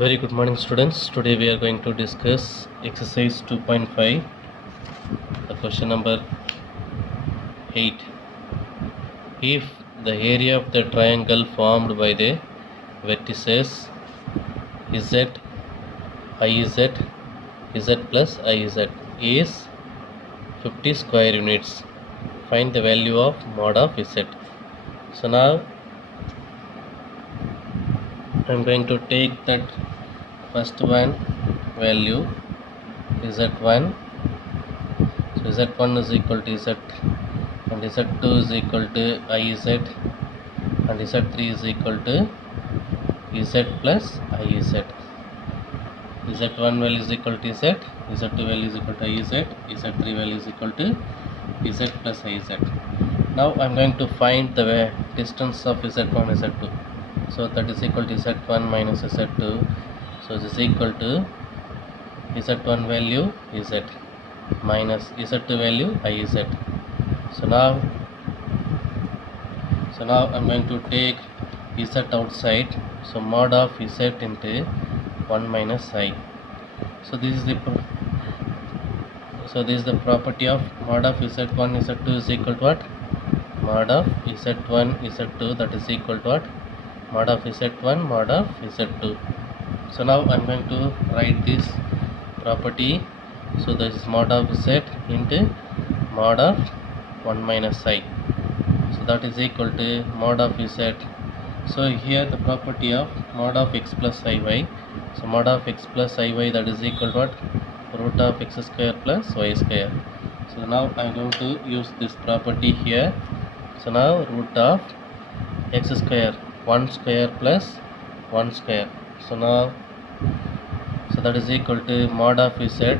Very good morning, students. Today we are going to discuss exercise 2.5, the question number 8. If the area of the triangle formed by the vertices z, iz, z plus iz is 50 square units, find the value of mod of z. So now I am going to take that first one value z1. So z1 is equal to z and z2 is equal to iz and z3 is equal to z plus iz. z1 value is equal to z, z2 value is equal to iz, z3 value is equal to z plus iz. Now I am going to find the distance of z1 and z2. So that is equal to z1 minus z2. So this is equal to z1 value z minus z2 value iz. So now I'm going to take z outside. So mod of z into 1 minus I. So this is the property of mod of z1 z2 is equal to what? Mod of z1 z2, that is equal to what? Mod of z1 mod of z2. So now I'm going to write this property. So this is mod of z into mod of 1 minus I. So that is equal to mod of z. So here the property of mod of x plus iy. So mod of x plus iy, that is equal to what? Root of x square plus y square. So now I am going to use this property here. So now root of x square, 1 square plus 1 square. So now that is equal to mod of z,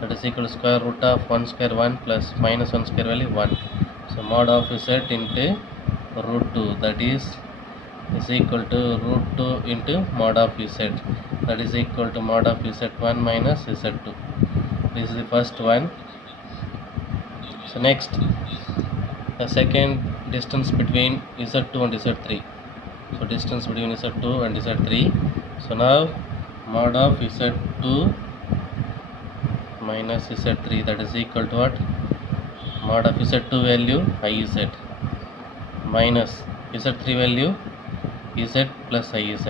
that is equal to square root of 1 square 1 plus minus 1 square value 1. So mod of z into root 2, that is equal to root 2 into mod of z, that is equal to mod of z1 minus z2. This is the first one. So next, the second, distance between z2 and z3. So distance between z2 and z3. So now mod of z2 minus z3, that is equal to what? Mod of z2 value iz minus z3 value z plus iz.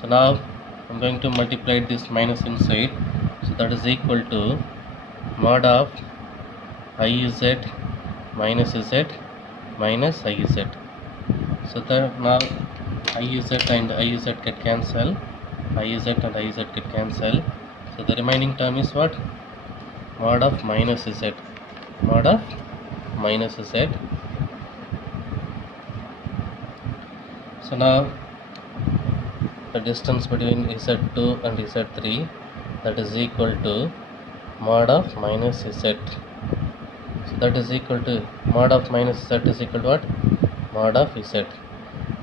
So now I'm going to multiply this minus inside. So that is equal to mod of iz minus z minus iz. So that now iz and iz get cancel, iz and iz get cancel. So the remaining term is what? Mod of minus z, mod of minus z. So now the distance between z2 and z3, that is equal to mod of minus z. So that is equal to mod of minus z is equal to what? Mod of z.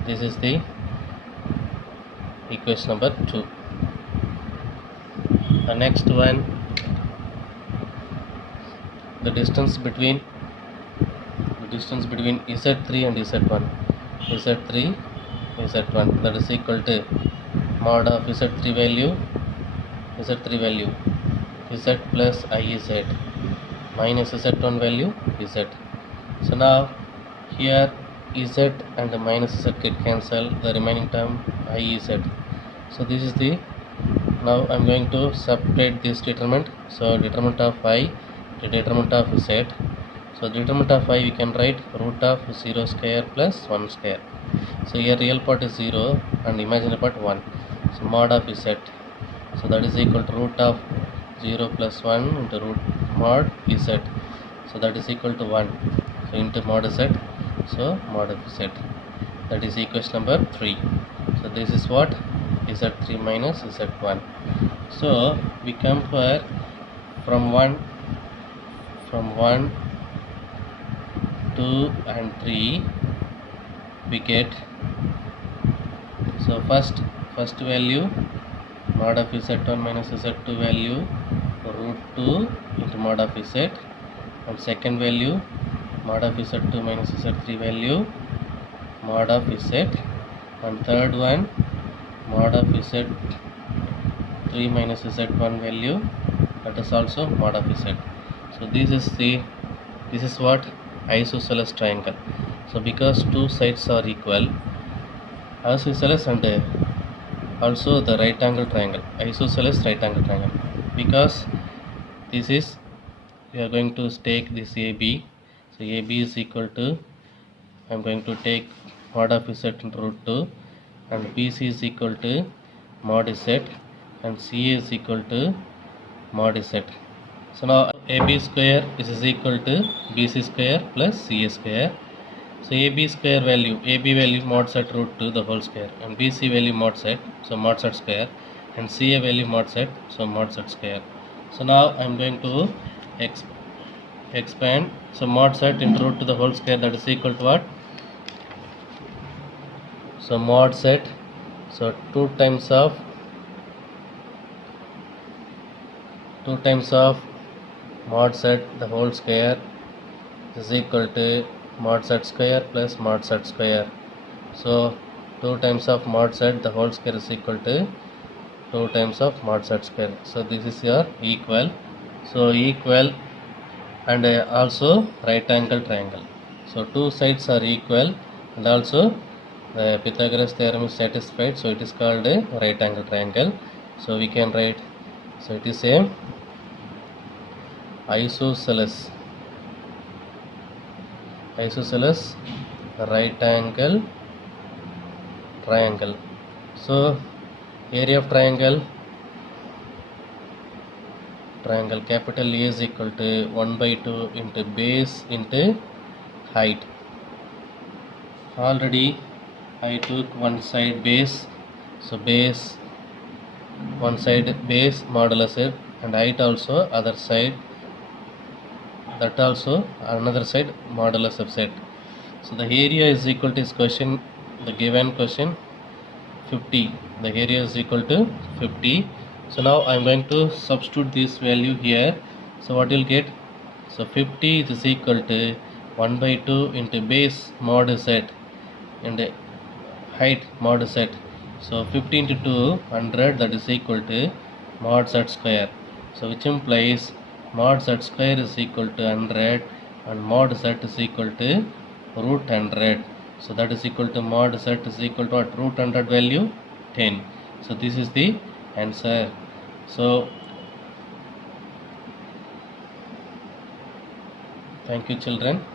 This is the equation number 2. The next one, the distance between z3 and z1, z1, that is equal to mod of z3 value z plus iz minus z1 value z. So now here z and minus z get cancel, the remaining term iz. So this is the, now I am going to separate this determinant. So determinant of I, the determinant of z. So determinant of I we can write root of 0 square plus 1 square. So here real part is 0 and imaginary part 1. So mod of z, so that is equal to root of 0 plus 1 into root mod z. So that is equal to 1. So into mod z. So mod of z, that is equation number 3. So this is what? z3 minus z1. So we compare from 1, 2 and 3 we get. So first value mod of z1 minus z2 value root 2 into mod of z, and second value mod of z2 minus z3 value mod of z and third one mod of z3 minus z1 value, that is also mod of z. So this is what isosceles triangle. So because two sides are equal, isosceles and also the right angle triangle, isosceles right angle triangle, because this is, we are going to take this AB. So AB is equal to, I am going to take mod of z into root 2, and BC is equal to mod z, and CA is equal to mod z. So now AB square is equal to BC square plus CA square. So AB square value, AB value mod z root 2 the whole square, and BC value mod z, so mod z square, and CA value mod z, so mod z square. So now I am going to expand. So mod z into root to the whole square, that is equal to what? So mod z, so 2 times of mod z the whole square is equal to mod z square plus mod z square. So 2 times of mod z the whole square is equal to 2 times of mod z square. So this is your equal. So equal, and also right angle triangle. So two sides are equal, and also the Pythagoras theorem is satisfied. So it is called a right angle triangle. So we can write, so it is a isosceles right angle triangle. So area of triangle capital A is equal to 1 by 2 into base into height. Already I took one side base, so base one side base modulus it, and height also other side, that also another side modulus of set. So the area is equal to this question, the given question 50. The area is equal to 50. So now I am going to substitute this value here. So what you'll get? So 50 is equal to 1 by 2 into base mod z and height mod z. So 50 into 2 100, that is equal to mod z square. So which implies mod z square is equal to 100 and mod z is equal to root 100. So that is equal to mod z is equal to what? Root 100 value 10. So this is the answer. So thank you children.